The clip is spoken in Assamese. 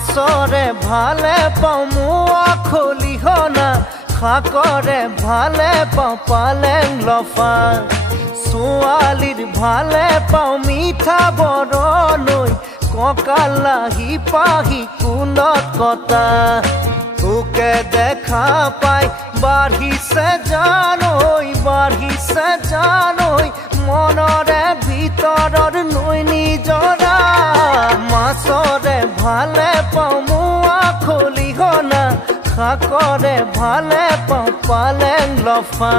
মাছৰে ভালে পাওঁ মোৱা খলিহনা শাকৰে ভালে পাওঁ পালেং লফা ছোৱালীৰ ভালে পাওঁ মিঠা বৰণৈ কঁকালাহি পাহি কুলত কটা তোকে দেখা পাই বাঢ়িছে জানৈ মনৰে ভিতৰৰ নৈ নিজৰা মাছৰে ভালে পাওঁ মোৱা খলিহনা শাকৰে ভালে পাওঁ পালেং লফা